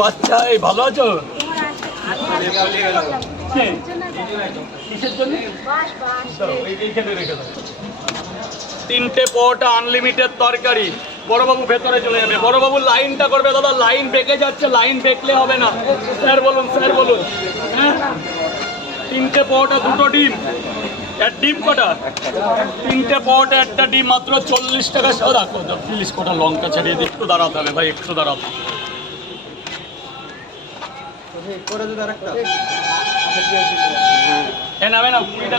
বাচ্চা ভালো আছো। তিনটে পরোটা আনলিমিটেড তরকারি। বড়বাবু ভেতরে চলে যাবে। বড়বাবু লাইনটা করবে, দাদা, লাইন বেঁকে যাচ্ছে, লাইন বেঁকলে হবে না। স্যার বলুন স্যার বলুন। হ্যাঁ? তিনটে পরোটা দুটো ডিম। এক ডিম কটা? তিনটে পরোটা একটা ডিম, মাত্র চল্লিশ টাকা। রাখো প্লিজ কটা লঙ্কা ছাড়িয়ে দিই একটু দাঁড়াতে হবে ভাই, একটু দাঁড়াতে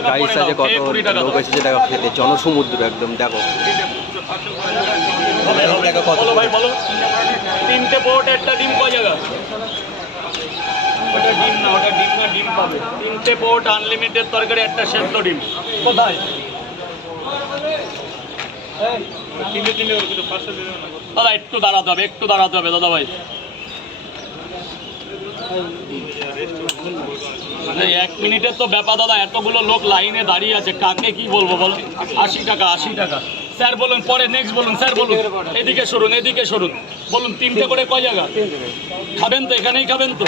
গাইস আছে কত? এ কুড়ি টাকা? লোক এসেছে টাকা খেতে। জনসমুদ্র একদম দেখো। ভাই বলো। তিনটে পোর্ট একটা ডিম কয় জায়গা ওটা ডিম না ওটা ডিম না ডিম পাবে। তিনটে পোর্ট আনলিমিটেড তরকারি একটা সেদ্ধ ডিম। কোথায়? দাদা একটু দাঁড়াতে হবে একটু দাঁড়াতে হবে দাদা ভাই। এক মিনিটের তো ব্যাপার দাদা, এতগুলো লোক লাইনে দাঁড়িয়ে আছে, কাকে কি বলব বলো? আশি টাকা আশি টাকা। স্যার বলুন, পরে নেক্সট বলুন, স্যার বলুন। এদিকে সরুন এদিকে সরুন। বলুন, তিনটে করে কয় জায়গা? খাবেন তো, এখানেই খাবেন তো।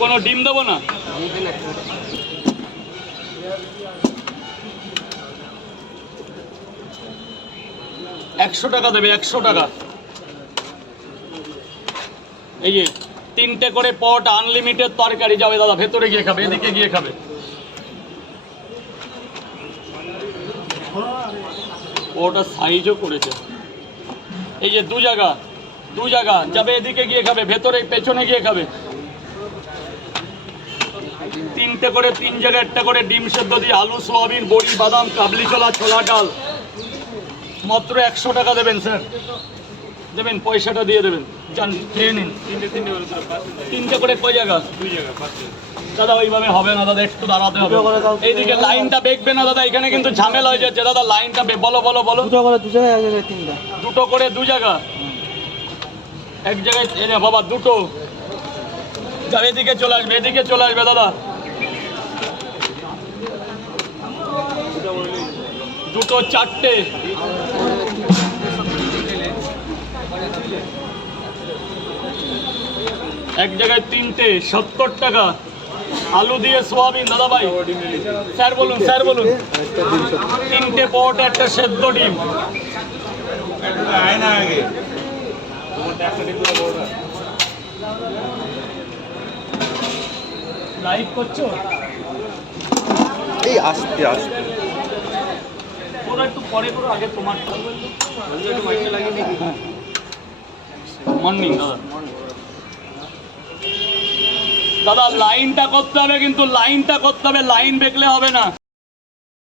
কোনো ডিম দেবো না? একশো টাকা দেবে, একশো টাকা। এই যে, তিনটে করে পট আনলিমিটেড তরকারি যাবে দাদা, ভেতরে গিয়ে খাবে, এদিকে গিয়ে খাবে। ওটা সাইজও করেছে। এই যে, দু জায়গা দু জায়গা, যাবে এদিকে গিয়ে খাবে ভেতরে পেছনে গিয়ে খাবে। তিনটে করে, তিন জায়গায় একটা করে ডিম সেদ্ধ দিয়ে আলু, সোয়াবিন, বড়ি, বাদাম, কাবলি ছোলা ছোলা, ডাল। মাত্র একশো টাকা দেবেন, স্যার। দেবেন পয়সাটা দিয়ে দেবেন। যান খেয়ে নিন। তিনটে করে কয় জায়গা দাদা ওইভাবে হবে না দাদা একটু দাঁড়াতে হবে। এইদিকে লাইনটা বেঁকবে না দাদা এখানে কিন্তু ঝামেলা হয়ে যাচ্ছে। দাদা লাইনটা বলো বলো বলো। দুটো করে দু জায়গায় তিনটা। দুটো করে দু জায়গা। এক জায়গায় এই নে বাবা দুটো। যাবে এদিকে চলে আসবে এদিকে চলে আসবে দাদা। দুটো চারটে। এক জায়গায় তিনটে সত্তর টাকা। আলু দিয়ে সোয়াবিন দাদা ভাই স্যার বলুন স্যার বলুন। তিনটে পট একটা সেদ্ধ ডিম। লাইভ করছ? এই আস্তে আস্তে। একটু পরে করো আগে তোমার। মর্নিং দাদা। দাদা লাইনটা করতে হবে কিন্তু লাইনটা করতে হবে লাইন বেঁকলে হবে না।